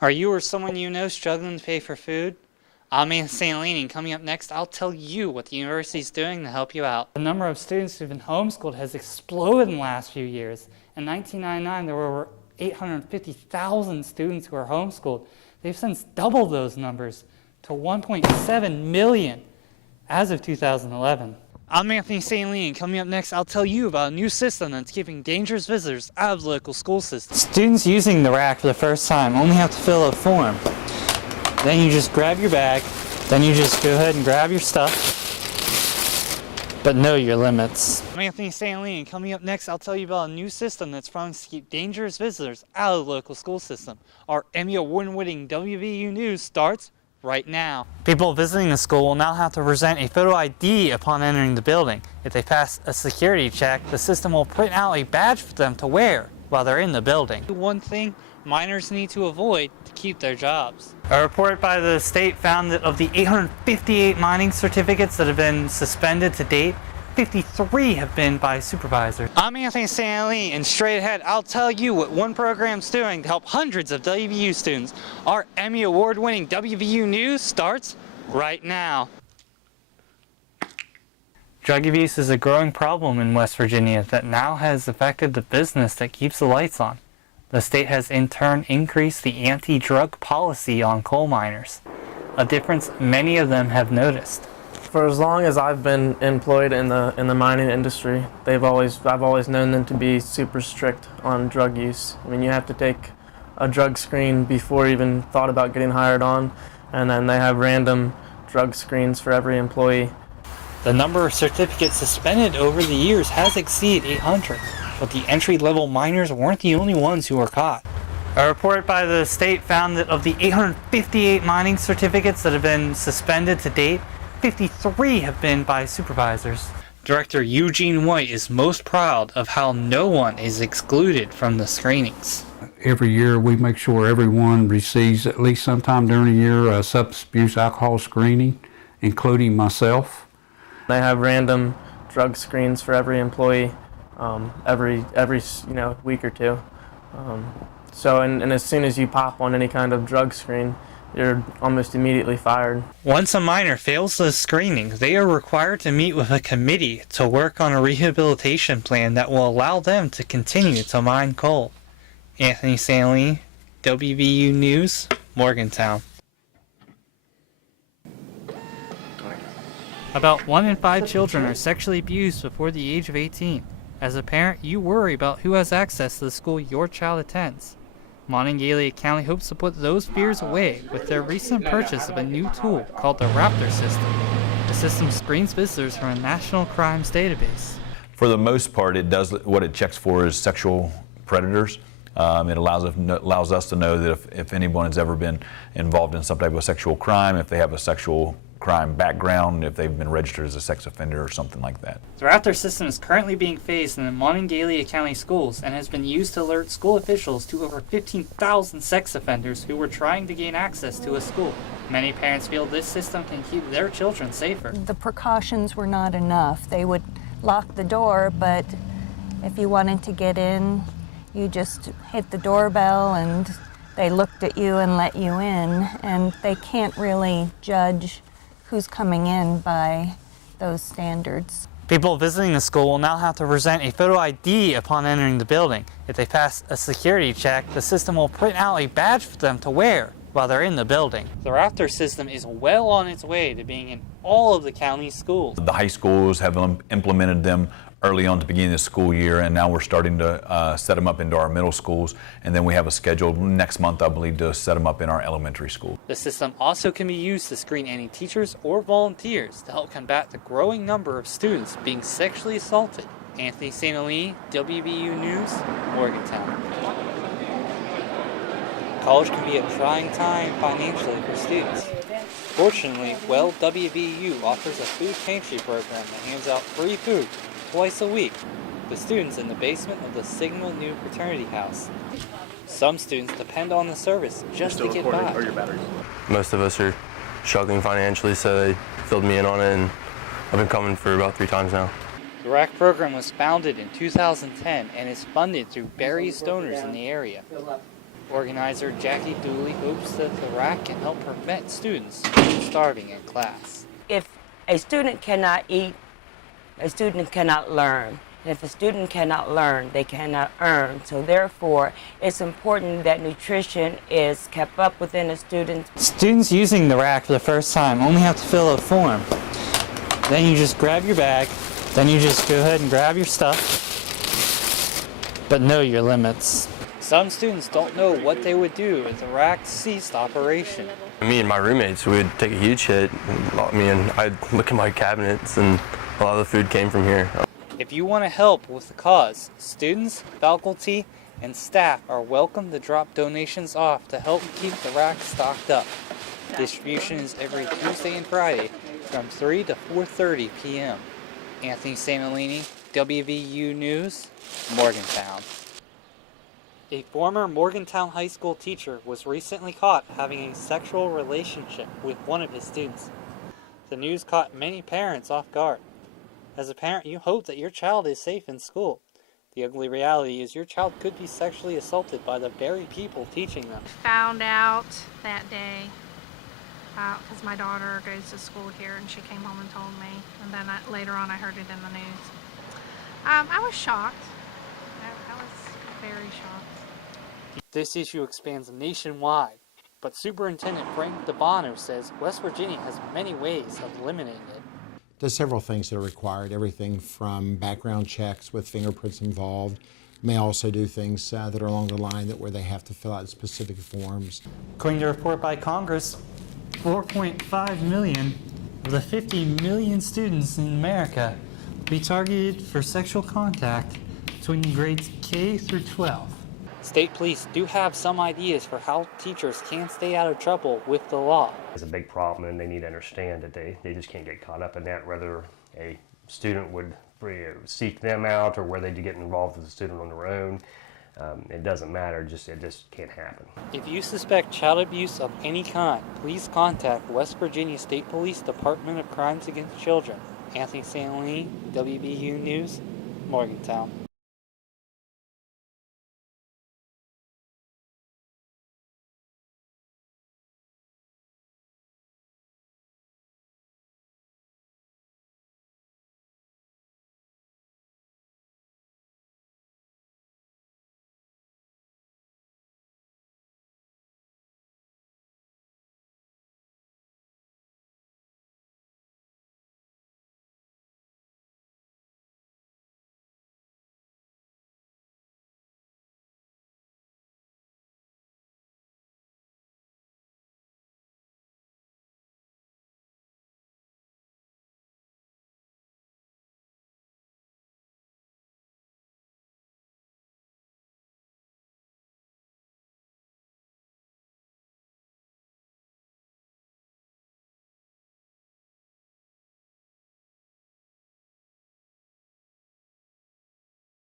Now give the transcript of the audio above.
Are you or someone you know struggling to pay for food? I'm Santoline, and coming up next, I'll tell you what the university is doing to help you out. The number of students who've been homeschooled has exploded in the last few years. In 1999, there were over 850,000 students who were homeschooled. They've since doubled those numbers to 1.7 million as of 2011. I'm Santoline, and coming up next, I'll tell you about a new system that's keeping dangerous visitors out of the local school system. Students using the rack for the first time only have to fill out a form. Then you just grab your bag, then you just go ahead and grab your stuff, but know your limits. I'm Santoline, and coming up next, I'll tell you about a new system that's promised to keep dangerous visitors out of the local school system. Our Emmy Award-winning WVU News starts right now. People visiting the school will now have to present a photo ID upon entering the building. If they pass a security check, the system will print out a badge for them to wear while they're in the building. One thing minors need to avoid to keep their jobs. A report by the state found that of the 858 mining certificates that have been suspended to date, 53 have been by supervisors. I'm Santoline, and straight ahead, I'll tell you what one program's doing to help hundreds of WVU students. Our Emmy Award-winning WVU News starts right now. Drug abuse is a growing problem in West Virginia that now has affected the business that keeps the lights on. The state has in turn increased the anti-drug policy on coal miners, a difference many of them have noticed. For as long as I've been employed in the mining industry, I've always known them to be super strict on drug use. I mean, you have to take a drug screen before you even thought about getting hired on, and then they have random drug screens for every employee. The number of certificates suspended over the years has exceeded 800, but the entry-level miners weren't the only ones who were caught. A report by the state found that of the 858 mining certificates that have been suspended to date, 53 have been by supervisors. Director Eugene White is most proud of how no one is excluded from the screenings. Every year we make sure everyone receives at least sometime during the year a substance abuse alcohol screening, including myself. They have random drug screens for every employee every week or two. And as soon as you pop on any kind of drug screen, you're almost immediately fired. Once a miner fails the screening, they are required to meet with a committee to work on a rehabilitation plan that will allow them to continue to mine coal. Anthony Santoline, WVU News, Morgantown. About 1 in 5 children are sexually abused before the age of 18. As a parent, you worry about who has access to the school your child attends. Monongalia County hopes to put those fears away with their recent purchase of a new tool called the Raptor system. The system screens visitors from a national crimes database. For the most part, it does what it checks for is sexual predators. It allows us to know that if anyone has ever been involved in some type of sexual crime, if they have a sexual crime background, if they've been registered as a sex offender or something like that. The Raptor system is currently being phased in the Monongalia County schools and has been used to alert school officials to over 15,000 sex offenders who were trying to gain access to a school. Many parents feel this system can keep their children safer. The precautions were not enough. They would lock the door, but if you wanted to get in, you just hit the doorbell and they looked at you and let you in, and they can't really judge who's coming in by those standards. People visiting the school will now have to present a photo ID upon entering the building. If they pass a security check, the system will print out a badge for them to wear while they're in the building. The Raptor system is well on its way to being in all of the county schools. The high schools have implemented them early on to begin the school year, and now we're starting to set them up into our middle schools, and then we have a schedule next month, I believe, to set them up in our elementary school. The system also can be used to screen any teachers or volunteers to help combat the growing number of students being sexually assaulted. Anthony Santoline, WVU News, Morgantown. College can be a trying time financially for students. Fortunately, WVU offers a food pantry program that hands out free food twice a week to students in the basement of the Signal New Fraternity House. Some students depend on the service just to get by. Most of us are struggling financially, so they filled me in on it, and I've been coming for about 3 times now. The RAC program was founded in 2010 and is funded through various donors in the area. Organizer Jackie Dooley hopes that the rack can help prevent students from starving in class. If a student cannot eat, a student cannot learn. And if a student cannot learn, they cannot earn. So therefore, it's important that nutrition is kept up within a student. Students using the rack for the first time only have to fill out a form. Then you just grab your bag, then you just go ahead and grab your stuff, but know your limits. Some students don't know what they would do if the rack ceased operation. Me and my roommates would take a huge hit. I'd look at my cabinets, and a lot of the food came from here. If you want to help with the cause, students, faculty, and staff are welcome to drop donations off to help keep the rack stocked up. Distribution is every Tuesday and Friday from 3 to 4:30 p.m. Anthony Santoline, WVU News, Morgantown. A former Morgantown High School teacher was recently caught having a sexual relationship with one of his students. The news caught many parents off guard. As a parent, you hope that your child is safe in school. The ugly reality is your child could be sexually assaulted by the very people teaching them. Found out that day because my daughter goes to school here, and she came home and told me, and then later on I heard it in the news. I was shocked. I was very shocked. This issue expands nationwide, but Superintendent Frank DeBono says West Virginia has many ways of eliminating it. There's several things that are required, everything from background checks with fingerprints involved. May also do things that are along the line where they have to fill out specific forms. According to a report by Congress, 4.5 million of the 50 million students in America will be targeted for sexual contact between grades K through 12. State police do have some ideas for how teachers can stay out of trouble with the law. It's a big problem, and they need to understand that they just can't get caught up in that, whether a student would seek them out or whether they get involved with the student on their own. It doesn't matter, it just can't happen. If you suspect child abuse of any kind, please contact West Virginia State Police Department of Crimes Against Children. Anthony Santoline, WVU News, Morgantown.